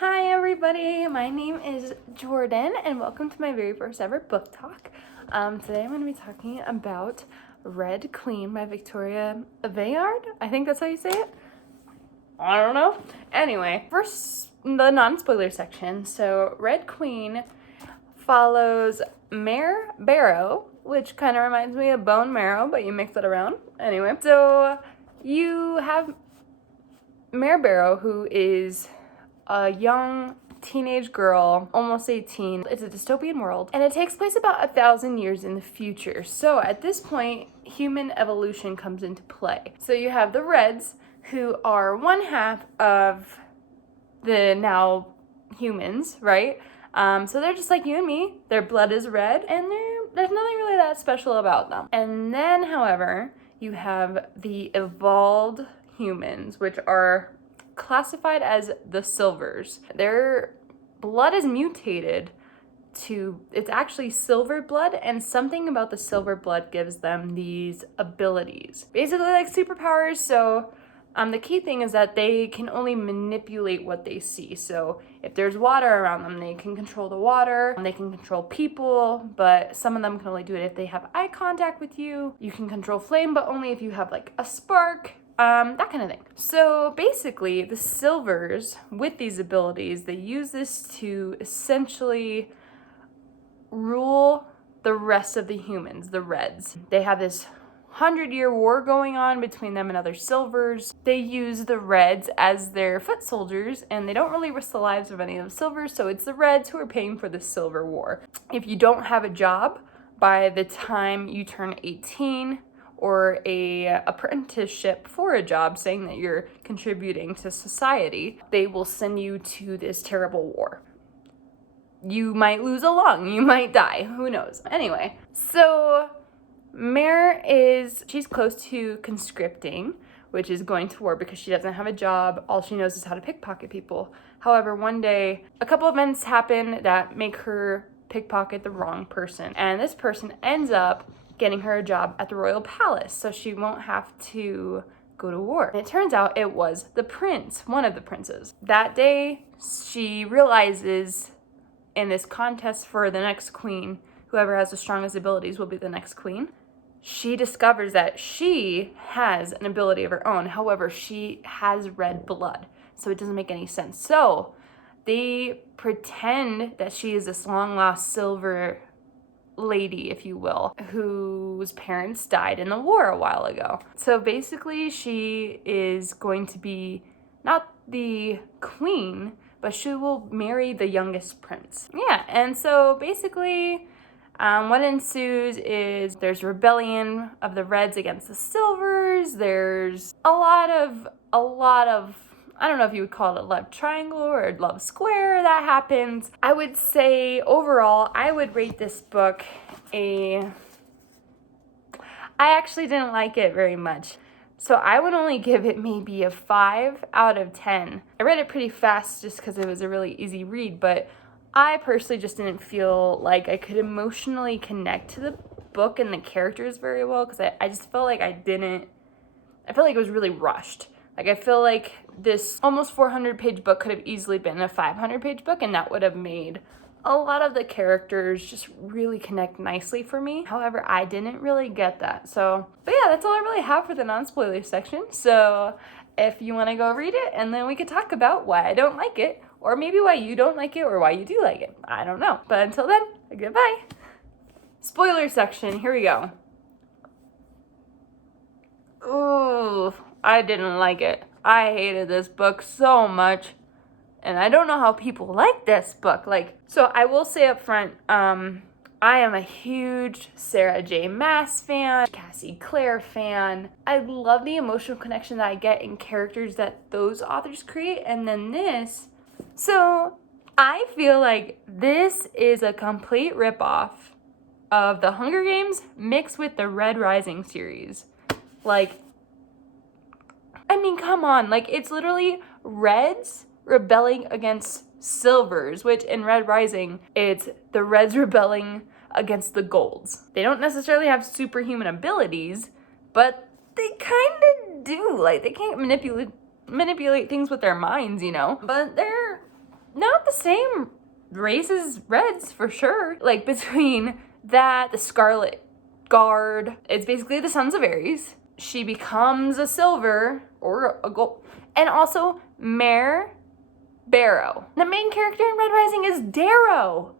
Hi everybody, my name is Jordan and welcome to my very first ever book talk. Today I'm going to be talking about Red Queen by Victoria Aveyard. I think that's how you say it. I don't know. Anyway, first the non-spoiler section. So Red Queen follows Mare Barrow, which kind of reminds me of bone marrow, but you mix it around. Anyway, so you have Mare Barrow, who is a young teenage girl, almost 18. It's a dystopian world, and it takes place about 1,000 years in the future. So at this point, human evolution comes into play. So you have the Reds, who are one half of the now humans, right? So they're just like you and me. Their blood is red, and there's nothing really that special about them. And then, however, you have the evolved humans, which are classified as the Silvers. Their blood is mutated to, it's actually silver blood, and something about the silver blood gives them these abilities. Basically like superpowers, so the key thing is that they can only manipulate what they see. So if there's water around them, they can control the water, they can control people, but some of them can only do it if they have eye contact with you. You can control flame, but only if you have like a spark. That kind of thing. So basically, the Silvers, with these abilities, they use this to essentially rule the rest of the humans, the Reds. They have this 100-year war going on between them and other Silvers. They use the Reds as their foot soldiers, and they don't really risk the lives of any of the Silvers, so it's the Reds who are paying for the Silver War. If you don't have a job by the time you turn 18, or a apprenticeship for a job saying that you're contributing to society, they will send you to this terrible war. You might lose a lung, you might die, who knows. Anyway, so Mare she's close to conscripting, which is going to war because she doesn't have a job. All she knows is how to pickpocket people. However, one day, a couple events happen that make her pickpocket the wrong person. And this person ends up getting her a job at the royal palace, so she won't have to go to war. And it turns out it was the prince, one of the princes. That day, she realizes in this contest for the next queen, whoever has the strongest abilities will be the next queen. She discovers that she has an ability of her own. However, she has red blood, so it doesn't make any sense. So they pretend that she is this long-lost silver lady, if you will, whose parents died in the war a while ago. So basically she is going to be not the queen, but she will marry the youngest prince. Yeah, and so basically what ensues is there's rebellion of the Reds against the Silvers. There's a lot of I don't know if you would call it a love triangle or a love square that happens. I would say overall, I would rate this book I actually didn't like it very much. So I would only give it maybe a 5 out of 10. I read it pretty fast just because it was a really easy read, but I personally just didn't feel like I could emotionally connect to the book and the characters very well, because I just felt like I felt like it was really rushed. Like, I feel like this almost 400-page book could have easily been a 500-page book, and that would have made a lot of the characters just really connect nicely for me. However, I didn't really get that. So, but yeah, that's all I really have for the non-spoiler section. So if you want to go read it, and then we could talk about why I don't like it, or maybe why you don't like it, or why you do like it. I don't know. But until then, goodbye. Spoiler section, here we go. Ooh, I didn't like it. I hated this book so much. And I don't know how people like this book. So I will say up front, I am a huge Sarah J. Maas fan, Cassie Clare fan. I love the emotional connection that I get in characters that those authors create. And then this. So I feel like this is a complete ripoff of the Hunger Games mixed with the Red Rising series. I mean, come on. It's literally Reds rebelling against Silvers, which in Red Rising, it's the Reds rebelling against the Golds. They don't necessarily have superhuman abilities, but they kind of do. They can't manipulate things with their minds, But not the same race as Reds for sure. Like between that, the Scarlet Guard, it's basically the Sons of Ares. She becomes a silver or a gold. And also Mare Barrow. The main character in Red Rising is Darrow.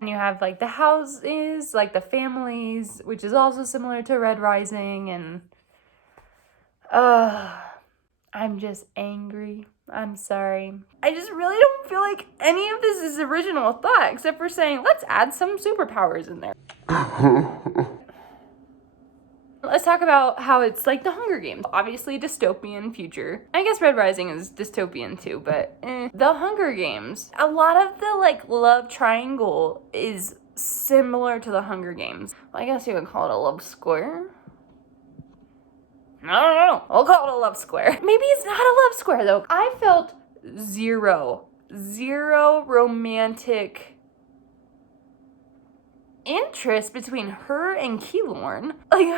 And you have like the houses, like the families, which is also similar to Red Rising. And I'm just angry. I'm sorry. I just really don't feel like any of this is original thought, except for saying, let's add some superpowers in there. Let's talk about how it's like the Hunger Games. Obviously dystopian future. I guess Red Rising is dystopian too, but The Hunger Games. A lot of the like love triangle is similar to the Hunger Games. Well, I guess you would call it a love square. I don't know. I'll call it a love square. Maybe it's not a love square though. I felt zero romantic interest between her and Keylorn. Like,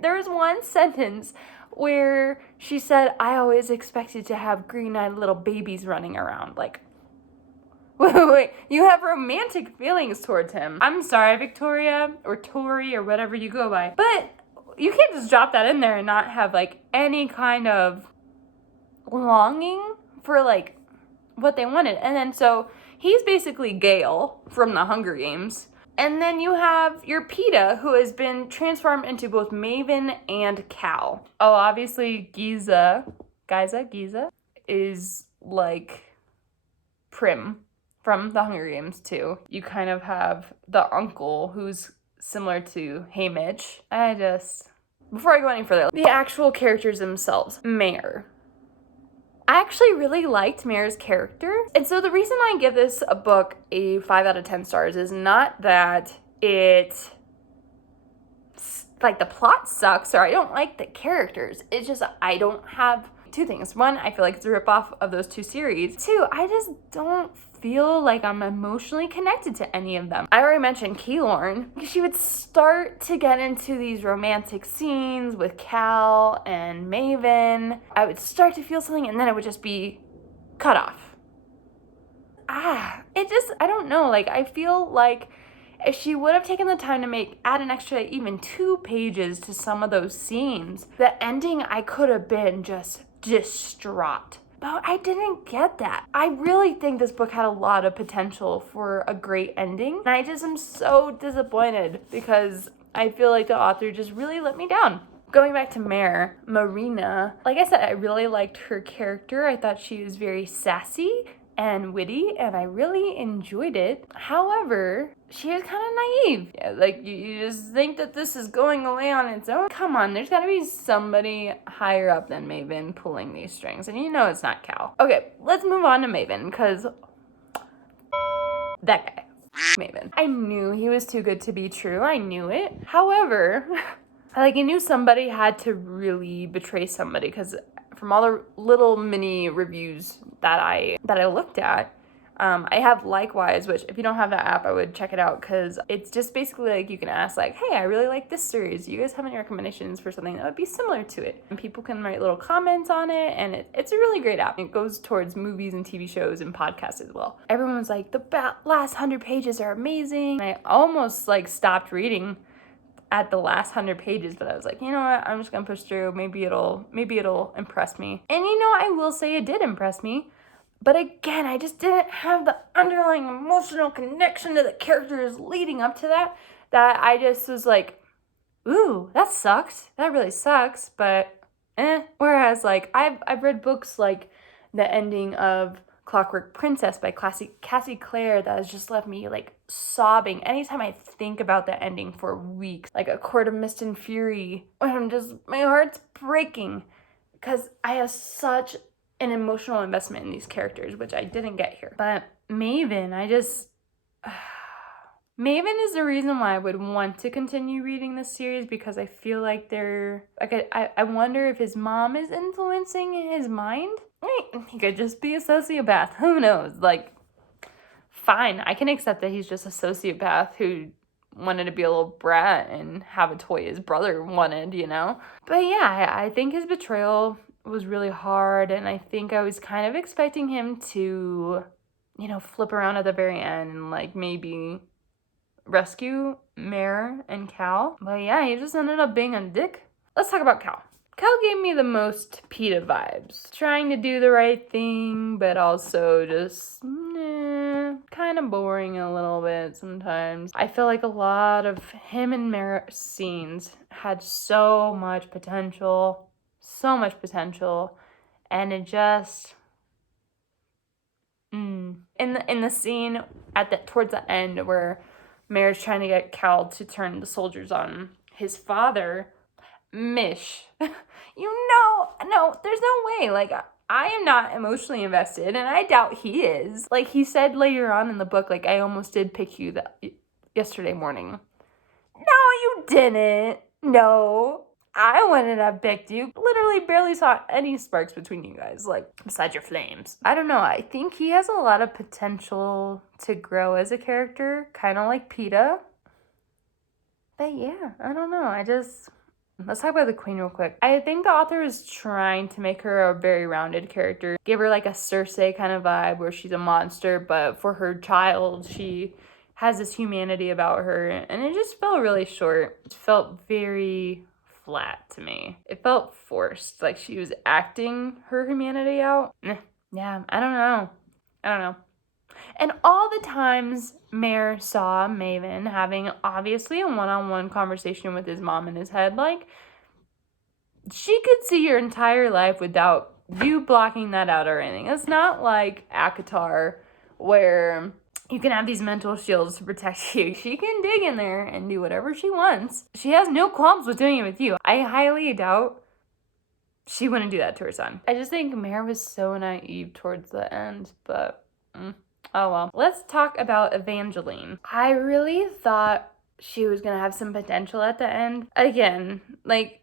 there was one sentence where she said, I always expected to have green-eyed little babies running around. Like, wait, you have romantic feelings towards him. I'm sorry, Victoria, or Tori, or whatever you go by, but you can't just drop that in there and not have, like, any kind of longing for, like, what they wanted. And then, so, he's basically Gale from the Hunger Games. And then you have your Peeta, who has been transformed into both Maven and Cal. Oh, obviously Giza is like Prim from the Hunger Games too. You kind of have the uncle who's similar to Haymitch. Before I go any further, the actual characters themselves. Mare. I actually really liked Mare's character. And so the reason I give this a book a 5 out of 10 stars is not that it, like, the plot sucks or I don't like the characters. It's just I don't have two things. One, I feel like it's a ripoff of those two series. Two, I just don't feel like I'm emotionally connected to any of them. I already mentioned Keylorn. She would start to get into these romantic scenes with Cal and Maven. I would start to feel something and then it would just be cut off. I don't know. Like, I feel like if she would have taken the time to add an extra even 2 pages to some of those scenes, the ending I could have been just distraught. But I didn't get that. I really think this book had a lot of potential for a great ending. And I just am so disappointed because I feel like the author just really let me down. Going back to Mare, Marina, like I said, I really liked her character. I thought she was very sassy and witty, and I really enjoyed it. However, she was kind of naive. Yeah, like, you just think that this is going away on its own? Come on, there's gotta be somebody higher up than Maven pulling these strings, and you know it's not Cal. Okay, let's move on to Maven, because that guy, Maven. I knew he was too good to be true. I knew it. However, I knew somebody had to really betray somebody, because from all the little mini reviews that I looked at, I have Likewise, which if you don't have that app, I would check it out because it's just basically like you can ask like, hey, I really like this series. Do you guys have any recommendations for something that would be similar to it? And people can write little comments on it, and it's a really great app. It goes towards movies and TV shows and podcasts as well. Everyone was like, the last 100 pages are amazing. And I almost stopped reading at the last 100 pages, but I was like, you know what, I'm just gonna push through. Maybe it'll impress me. And I will say it did impress me. But again, I just didn't have the underlying emotional connection to the characters leading up to that I just was like, ooh, that sucks. That really sucks, but Whereas I've read books like the ending of Clockwork Princess by Cassie Clare that has just left me sobbing anytime I think about the ending for weeks. Like A Court of Mist and Fury, my heart's breaking because I have such an emotional investment in these characters, which I didn't get here. But Maven, Maven is the reason why I would want to continue reading this series, because I feel like I wonder if his mom is influencing his mind. He could just be a sociopath. Who knows? Fine. I can accept that he's just a sociopath who wanted to be a little brat and have a toy his brother wanted, But yeah, I think his betrayal was really hard, and I think I was kind of expecting him to flip around at the very end and, like, maybe rescue Mare and Cal. But yeah, he just ended up being a dick. Let's talk about Cal. Cal gave me the most PETA vibes. Trying to do the right thing, but also just, kind of boring a little bit sometimes. I feel like a lot of him and Mare scenes had so much potential, and it just, in the scene towards the end where Mare's trying to get Cal to turn the soldiers on his father, Mish, no, there's no way. Like, I am not emotionally invested, and I doubt he is. Like, he said later on in the book, like, I almost did pick you yesterday morning. No, you didn't. No, I wouldn't have picked you. Literally barely saw any sparks between you guys, like, besides your flames. I don't know. I think he has a lot of potential to grow as a character, kind of like PETA. But yeah, I don't know. Let's talk about the Queen real quick. I think the author is trying to make her a very rounded character. Give her like a Cersei kind of vibe where she's a monster, but for her child, she has this humanity about her. And it just felt really short. It felt very flat to me. It felt forced, like she was acting her humanity out. Yeah, I don't know. And all the times Mare saw Maven having obviously a one-on-one conversation with his mom in his head, like, she could see your entire life without you blocking that out or anything. It's not like ACOTAR where you can have these mental shields to protect you. She can dig in there and do whatever she wants. She has no qualms with doing it with you. I highly doubt she wouldn't do that to her son. I just think Mare was so naive towards the end, but oh well. Let's talk about Evangeline. I really thought she was gonna have some potential at the end. Again, like,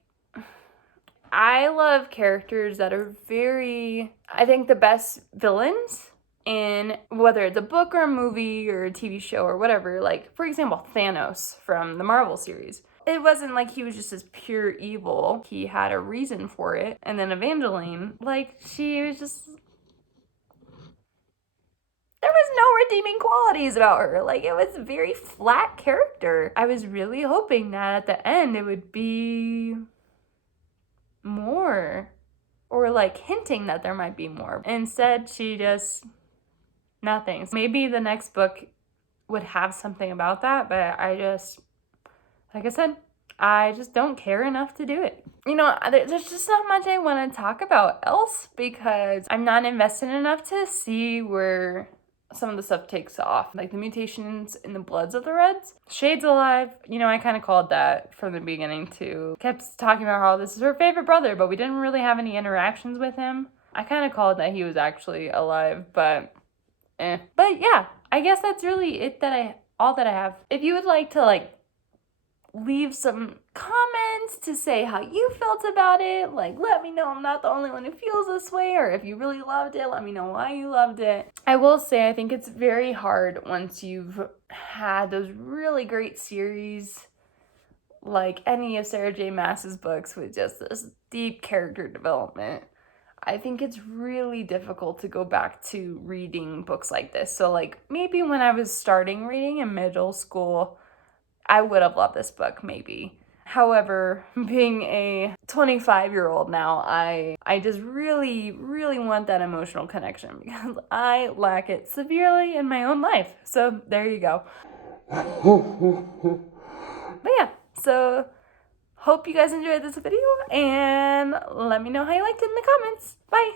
I love characters that are I think the best villains in whether it's a book or a movie or a TV show or whatever. Like, for example, Thanos from the Marvel series. It wasn't like he was just this pure evil. He had a reason for it. And then Evangeline, like, she was just... there was no redeeming qualities about her. Like, it was a very flat character. I was really hoping that at the end it would be more, or like hinting that there might be more. Instead, she just nothing. Maybe the next book would have something about that, but like I said, I just don't care enough to do it. There's just not much I want to talk about else because I'm not invested enough to see where some of the stuff takes off. Like the mutations in the bloods of the Reds. Shade's alive. I kind of called that from the beginning too. Kept talking about how this is her favorite brother, but we didn't really have any interactions with him. I kind of called that he was actually alive, but But yeah, I guess that's really it all that I have. If you would like to leave some comments to say how you felt about it, let me know I'm not the only one who feels this way, or if you really loved it, let me know why you loved it. I will say I think it's very hard once you've had those really great series like any of Sarah J. Maas's books with just this deep character development. I think it's really difficult to go back to reading books like this. So maybe when I was starting reading in middle school, I would have loved this book, maybe. However, being a 25-year-old now, I just really, really want that emotional connection because I lack it severely in my own life. So there you go. But yeah, so hope you guys enjoyed this video and let me know how you liked it in the comments. Bye!